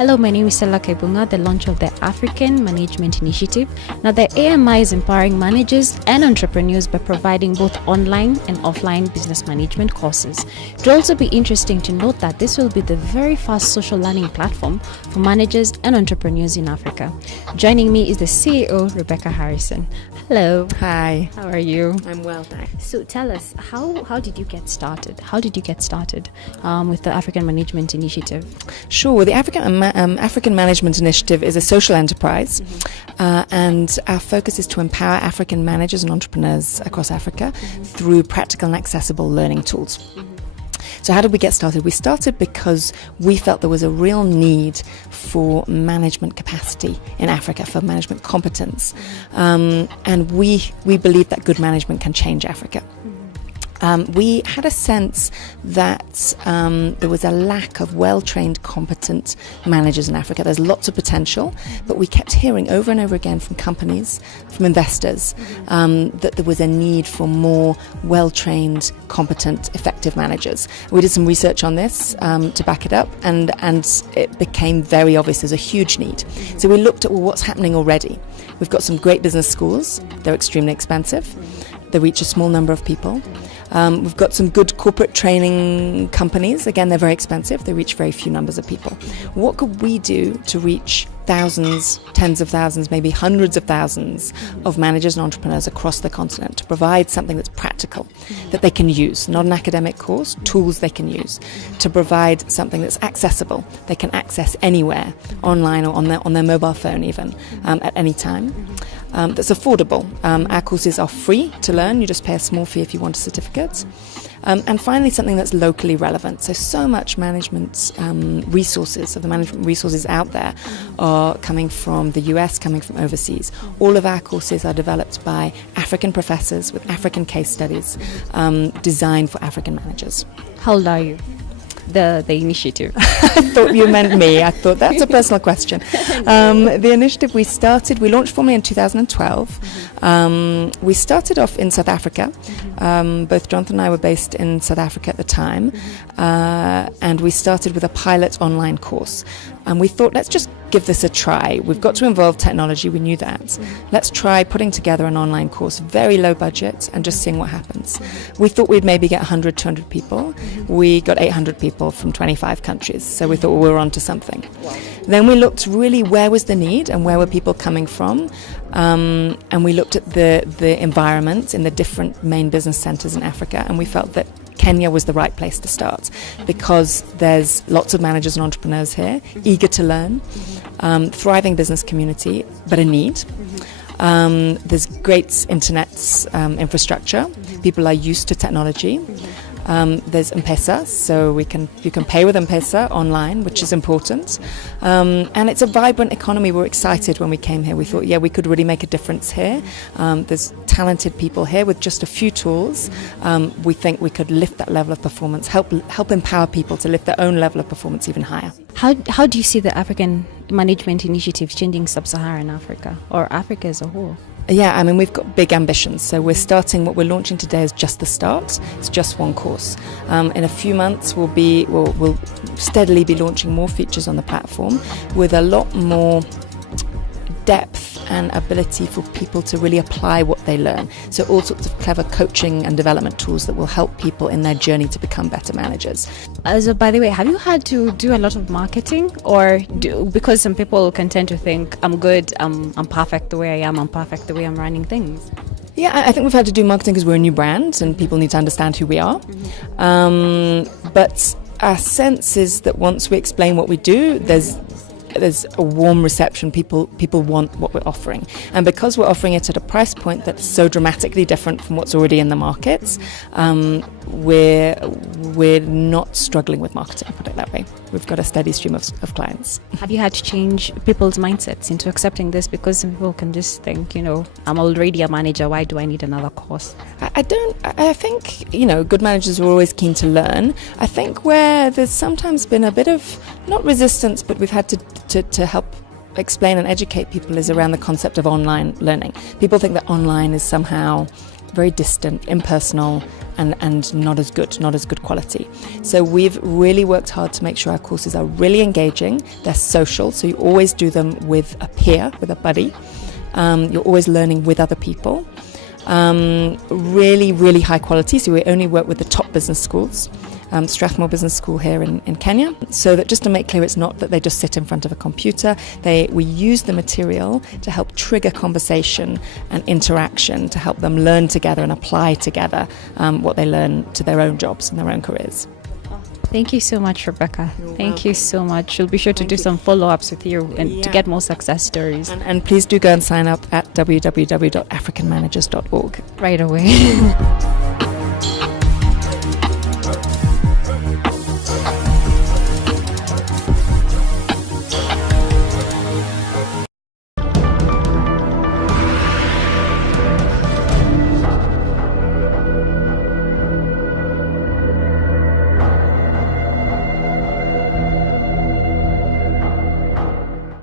Hello, my name is Stella Kaibunga, the launch of the African Management Initiative. Now, the AMI is empowering managers and entrepreneurs by providing both online and offline business management courses. It will also be interesting to note that this will be the very first social learning platform for managers and entrepreneurs in Africa. Joining me is the CEO, Rebecca Harrison. Hello. Hi. How are you? I'm well, thanks. So tell us, how did you get started? How did you get started with the African Management Initiative? Sure. Well, the African Management Initiative is a social enterprise, and our focus is to empower African managers and entrepreneurs across Africa through practical and accessible learning tools. So how did we get started? We started because we felt there was a real need for management capacity in Africa, for management competence. And we believe that good management can change Africa. We had a sense that there was a lack of well-trained, competent managers in Africa. There's lots of potential, but we kept hearing over and over again from companies, from investors, that there was a need for more well-trained, competent, effective managers. We did some research on this to back it up, and it became very obvious there's a huge need. So we looked at, well, what's happening already? We've got some great business schools. They're extremely expensive. They reach a small number of people. We've got some good corporate training companies. Again, they're very expensive. They reach very few numbers of people. What could we do to reach thousands, tens of thousands, maybe hundreds of thousands of managers and entrepreneurs across the continent to provide something that's practical, that they can use, not an academic course, tools they can use, to provide something that's accessible, they can access anywhere, online or on their mobile phone even, at any time. That's affordable. Our courses are free to learn. You just pay a small fee if you want a certificate. And finally, something that's locally relevant. So much management resources, of the management resources out there are coming from the US, coming from overseas. All of our courses are developed by African professors with African case studies designed for African managers. How old are you? The initiative. I thought you meant me. I thought that's a personal question. The initiative we launched formally in 2012. We started off in South Africa. Both Jonathan and I were based in South Africa at the time. And we started with a pilot online course. And we thought, let's just give this a try. We've got to involve technology, we knew that. Let's try putting together an online course, very low budget, and just seeing what happens. We thought we'd maybe get 100, 200 people. We got 800 people from 25 countries, so we thought we were onto something. Then we looked really where was the need and where were people coming from, and we looked at the environment in the different main business centres in Africa, and we felt that Kenya was the right place to start because there's lots of managers and entrepreneurs here, eager to learn, thriving business community, but a need. There's great internet infrastructure. People are used to technology. There's M-Pesa, so you can pay with M-Pesa online, which is important. And it's a vibrant economy. We're excited when we came here. We thought, yeah, we could really make a difference here. There's talented people here with just a few tools. We think we could lift that level of performance, help empower people to lift their own level of performance even higher. How do you see the African Management Initiative changing sub-Saharan Africa or Africa as a whole? Yeah, I mean, we've got big ambitions. So what we're launching today is just the start. It's just one course. In a few months, we'll steadily be launching more features on the platform with a lot more depth and ability for people to really apply what they learn. So all sorts of clever coaching and development tools that will help people in their journey to become better managers. So by the way, have you had to do a lot of marketing because some people can tend to think, I'm good, I'm perfect the way I am, I'm perfect the way I'm running things? Yeah, I think we've had to do marketing because we're a new brand and people need to understand who we are. But our sense is that once we explain what we do, there's a warm reception. People want what we're offering, and because we're offering it at a price point that's so dramatically different from what's already in the markets, we're not struggling with marketing, put it that way. We've got a steady stream of clients. Have you had to change people's mindsets into accepting this? Because some people can just think, I'm already a manager, why do I need another course? I think, good managers are always keen to learn. I think where there's sometimes been a bit of, not resistance, but we've had to help explain and educate people is around the concept of online learning. People think that online is somehow very distant, impersonal, and not as good quality. So we've really worked hard to make sure our courses are really engaging. They're social, so you always do them with a peer, with a buddy. You're always learning with other people. Really, really high quality. So we only work with the top business schools. Strathmore Business School here in Kenya. So that just to make clear, it's not that they just sit in front of a computer. We use the material to help trigger conversation and interaction, to help them learn together and apply together what they learn to their own jobs and their own careers. Thank you so much, Rebecca. Thank you so much. We'll be sure to do some follow-ups with you and to get more success stories. And please do go and sign up at www.africanmanagers.org. Right away.